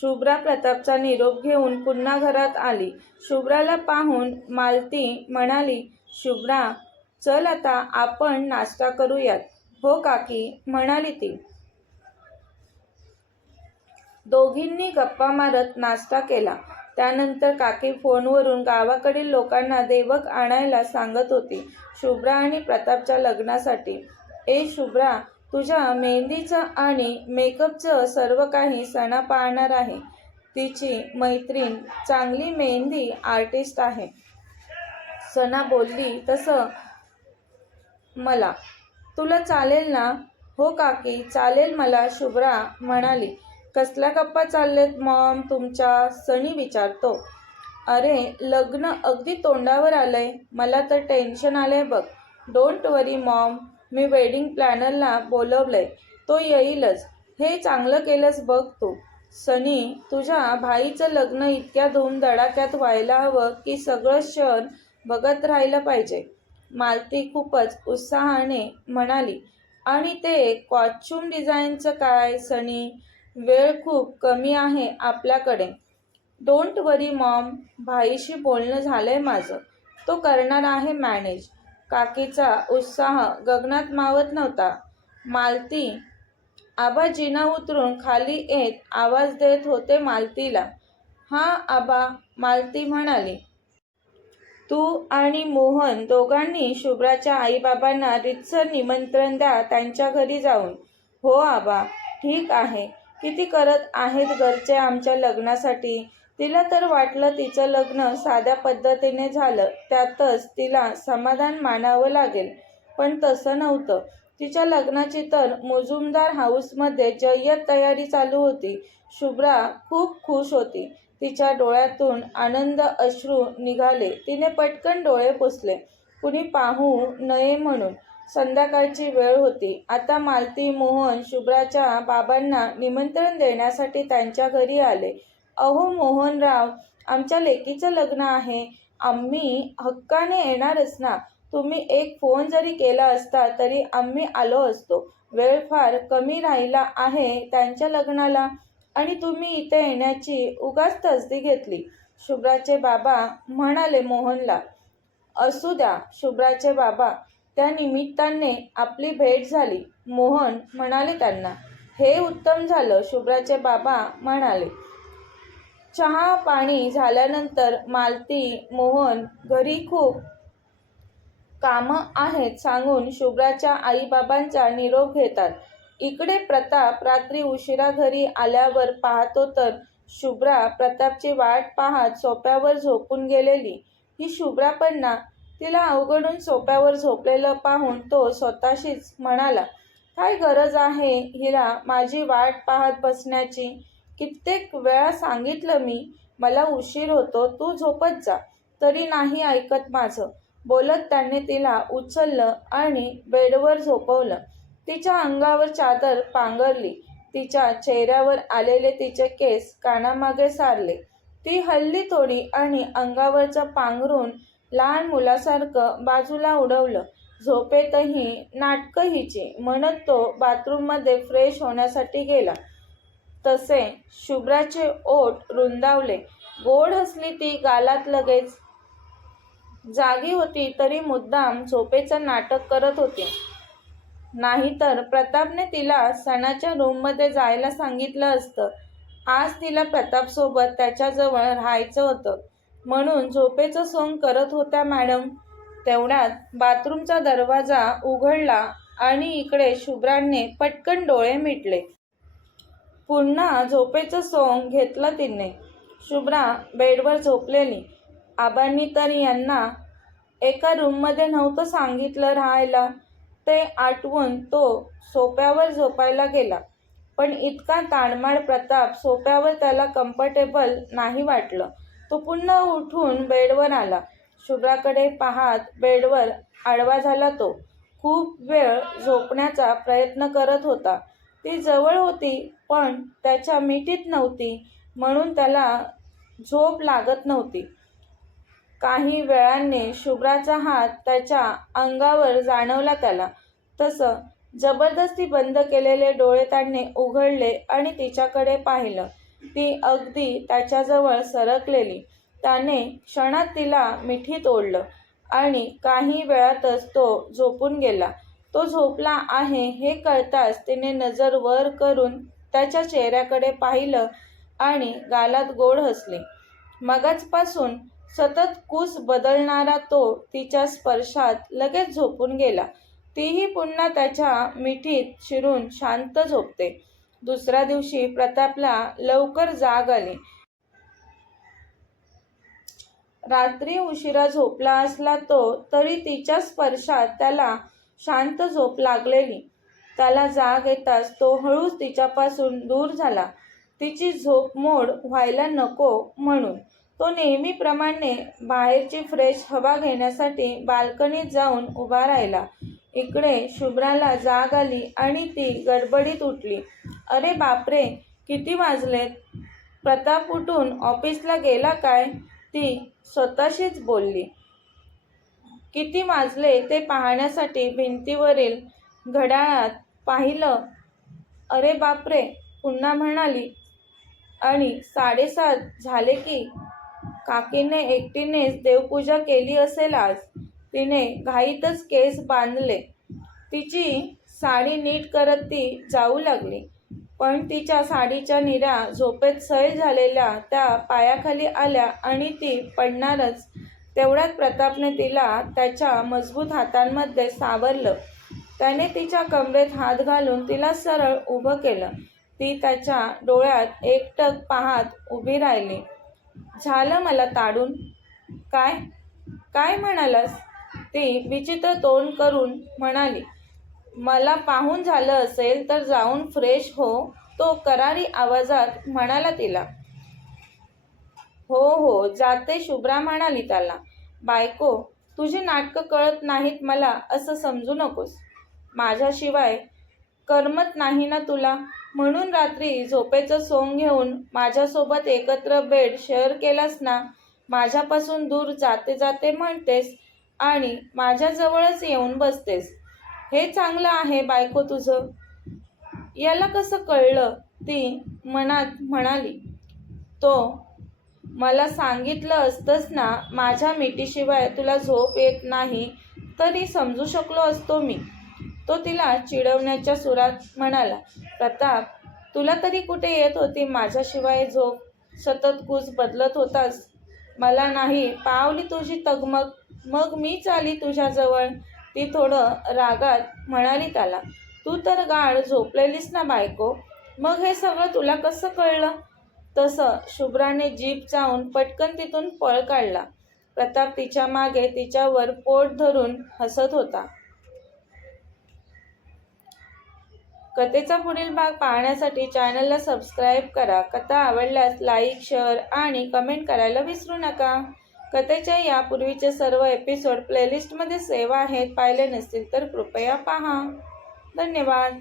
शुभ्रा प्रतापचा निरोप घेऊन पुन्हा घरात आली. शुभ्राला पाहून मालती म्हणाली, शुभ्रा, चल आता आपण नाश्ता करूयात. हो काकी, म्हणाली ती. दोघींनी गप्पा मारत नाश्ता केला. त्यानंतर काकी फोनवरून गावाकडील लोकांना देवक आणायला सांगत होती शुभ्रा आणि प्रतापच्या लग्नासाठी. शुभ्रा, तुझ्या मेहंदीचं आणि मेकअपचं सर्व काही सणा पाहणार आहे. तिची मैत्रीण चांगली मेहंदी आर्टिस्ट आहे. सना बोलली, तसं मला. तुला चालेल ना? हो काकी, चालेल मला, शुभ्रा म्हणाली. कसल्या गप्पा चाललेत मॉम तुमच्या? सनी विचारतो. अरे, लग्न अगदी तोंडावर आलंय. मला तर टेन्शन आलंय बघ. डोंट वरी मॉम, मी वेडिंग प्लॅनरला बोलवलंय. तो येईलच. हे चांगलं केलंस बघ तू. सनी, तुझ्या भाईचं लग्न इतक्या धूमधडाक्यात व्हायला हवं की सगळं क्षण बघत राहिलं पाहिजे. मालती खूपच उत्साहाने म्हणाली. आणि ते कॉस्च्युम डिझाईनचं काय सनी? वेळ खूप कमी आहे आपल्याकडे. डोंट वरी मॉम, भाईशी बोलणं झालंय माझं. तो करणार आहे मॅनेज. काकीचा उत्साह गगनात मावत नव्हता. मालती आबा जिना उतरून खाली येत आवाज देत होते मालतीला. हां आबा, मालती म्हणाली. तू आणि मोहन दोघांनी शुभ्राच्या आईबाबांना रीतसर निमंत्रण द्या त्यांच्या घरी जाऊन. हो आबा, ठीक आहे. किती करत आहेत घरचे आमच्या लग्नासाठी. तिला तर वाटलं तिचं लग्न साध्या पद्धतीने झालं त्यातच तिला समाधान मानावं लागेल. पण तसं नव्हतं. तिच्या लग्नाची तर मुजुमदार हाऊसमध्ये जय्यत तयारी चालू होती. शुभ्रा खूप खुश होती. तिच्या डोळ्यातून आनंद अश्रू निघाले. तिने पटकन डोळे पुसले, कुणी पाहू नये म्हणून. संध्याकाळची वेळ होती. आता मालती, मोहन शुभ्राच्या बाबांना निमंत्रण देण्यासाठी त्यांच्या घरी आले. अहो मोहनराव, आमच्या लेकीचं लग्न आहे. आम्ही हक्काने येणारच ना. तुम्ही एक फोन जरी केला असता तरी आम्ही आलो असतो. वेळ फार कमी राहिला आहे त्यांच्या लग्नाला आणि तुम्ही इथे येण्याची उगाच तसदी घेतली, शुभ्राचे बाबा म्हणाले मोहनला. असू द्या शुभ्राचे बाबा, त्या निमित्ताने आपली भेट झाली, मोहन म्हणाले त्यांना. हे उत्तम झालं, शुभ्राचे बाबा म्हणाले. चहा पाणी झाल्यानंतर मालती, मोहन घरी खूप कामं आहेत सांगून शुभ्राच्या आईबाबांचा निरोप घेतात. इकडे प्रताप रात्री उशिरा घरी आल्यावर पाहतो तर शुभ्रा प्रतापची वाट पाहत सोफ्यावर झोपून गेलेली. ही शुभ्रा पण ना. तिला अवघडून सोफ्यावर झोपलेलं पाहून तो स्वतःशीच म्हणाला, काय गरज आहे हिला माझी वाट पाहत बसण्याची? कित्येक वेळा सांगितलं मी, मला उशीर होतो, तू झोपत जा. तरी नाही ऐकत माझं. बोलत त्याने तिला उचललं आणि बेडवर झोपवलं. तिच्या अंगावर चादर पांघरली. तिच्या चेहऱ्यावर आलेले तिचे केस कानामागे सारले. ती हलली थोडी आणि अंगावरचं पांघरून लहान मुलासारखं बाजूला उडवलं. झोपेतही नाटकं हिची म्हणत तो बाथरूममध्ये फ्रेश होण्यासाठी गेला. तसे शुभ्राचे ओठ रुंदावले. गोड हसली ती गालात लगेच. जागी होती तरी मुद्दाम झोपेचं नाटक करत होती. नाहीतर प्रतापने तिला सणाच्या रूममध्ये जायला सांगितलं असतं. आज तिला प्रतापसोबत त्याच्याजवळ राहायचं होतं म्हणून झोपेचं सोंग करत होत्या मॅडम. तेवढ्यात बाथरूमचा दरवाजा उघडला आणि इकडे शुभ्राने पटकन डोळे मिटले. पुन्हा झोपेचं सोंग घेतलं तिने. शुभ्रा बेडवर झोपलेली. आबांनी तर यांना एका रूममध्ये नव्हतं सांगितलं राहायला. ते आठवून तो सोफ्यावर झोपायला गेला. पण इतका ताणमाड प्रताप सोफ्यावर त्याला कम्फर्टेबल नाही वाटलं. तो पुन्हा उठून बेडवर आला. शुभ्राकडे पाहत बेडवर आडवा झाला तो. खूप वेळ झोपण्याचा प्रयत्न करत होता. ती जवळ होती पण त्याच्या मिठीत नव्हती म्हणून त्याला झोप लागत नव्हती. काही वेळाने शुभ्राचा हात त्याच्या अंगावर जाणवला त्याला. तसं जबरदस्ती बंद केलेले डोळे त्याने उघडले आणि तिच्याकडे पाहिलं. ती अगदी त्याच्याजवळ सरकलेली. त्याने क्षणात तिला मिठीत ओढलं आणि काही वेळातच तो झोपून गेला. तो झोपला आहे हे कळताच तिने नजर वर करून त्याच्या चेहऱ्याकडे पाहिलं आणि गालात गोड हसली. मगाचपासून सतत कूस बदलणारा तो तिच्या स्पर्शात लगेच झोपून गेला. तीही पुन्हा त्याच्या मिठीत शिरून शांत झोपते. दुसऱ्या दिवशी प्रतापला लवकर जाग आली. रात्री उशिरा झोपला असला तो तरी तिच्या स्पर्शात त्याला शांत झोप लागलेली. त्याला जाग येताच तो हळूच तिच्यापासून दूर झाला, तिची झोप मोड व्हायला नको म्हणून. तो नेहमीप्रमाणे बाहेरची फ्रेश हवा घेण्यासाठी बाल्कनीत जाऊन उभा राहिला. इकडे शुभ्राला जाग आली आणि ती गडबडीत उठली. अरे बापरे, किती वाजलेत? प्रताप उठून ऑफिसला गेला काय? ती स्वतःशीच बोलली. किती वाजले ते पाहण्यासाठी भिंतीवरील घड्याळात पाहिलं. अरे बापरे, पुन्हा म्हणाली. आणि 7:30 झाले की. काकीने एकटीनेच देवपूजा केली असेल आज. तिने घाईतच केस बांधले. तिची साडी नीट करत ती जाऊ लागली. पण तिच्या साडीच्या निऱ्या झोपेत सैल झालेल्या त्या पायाखाली आल्या आणि ती पडणारच. तेवढ्यात प्रतापने तिला त्याच्या मजबूत हातांमध्ये सावरलं. त्याने तिच्या कमरेत हात घालून तिला सरळ उभं केलं. ती त्याच्या डोळ्यात एकटक पाहत उभी राहिली. झालं मला ताडून? काय काय म्हणालास? ती विचित्र तोंड करून म्हणाली. मला पाहून झालं असेल तर जाऊन फ्रेश हो, तो करारी आवाजात म्हणाला तिला. हो हो जाते, शुभ्रा म्हणाली त्याला. बायको, तुझी नाटकं कळत नाहीत मला असं समजू नकोस. माझ्याशिवाय करमत नाही ना तुला, म्हणून रात्री झोपेचं सोंग घेऊन माझ्यासोबत एकत्र बेड शेअर केलास ना. माझ्यापासून दूर जाते जाते म्हणतेस आणि माझ्याजवळच येऊन बसतेस. हे चांगलं आहे बायको तुझं. याला कसं कळलं? ती मनात म्हणाली. तो मला सांगितलं असतंस ना, माझ्या मिठीशिवाय तुला झोप येत नाही तरी समजू शकलो असतो मी. तो तिला चिडवण्याच्या सुरात म्हणाला. प्रताप, तुला तरी कुठे येत होती माझ्याशिवाय झोप? सतत कूस बदलत होतास. मला नाही पावली तुझी तगमग, मग मीच आली तुझ्याजवळ. ती थोडं रागात म्हणाली त्याला. तू तर गाढ झोपलेलीस ना बायको, मग हे सगळं तुला कसं कळलं? तसं शुभ्राने जीभ चावून पटकन तिथून पळ काढला. प्रताप तिच्या मागे तिच्यावर पोट धरून हसत होता. कथेचा पुढील भाग पाहण्यासाठी चॅनलला सबस्क्राईब करा. कथा आवडल्यास लाईक, शेअर आणि कमेंट करायला विसरू नका. कथेच्या यापूर्वीचे सर्व एपिसोड प्लेलिस्टमध्ये सेव्ह आहेत. पाहिले नसतील तर कृपया पहा. धन्यवाद.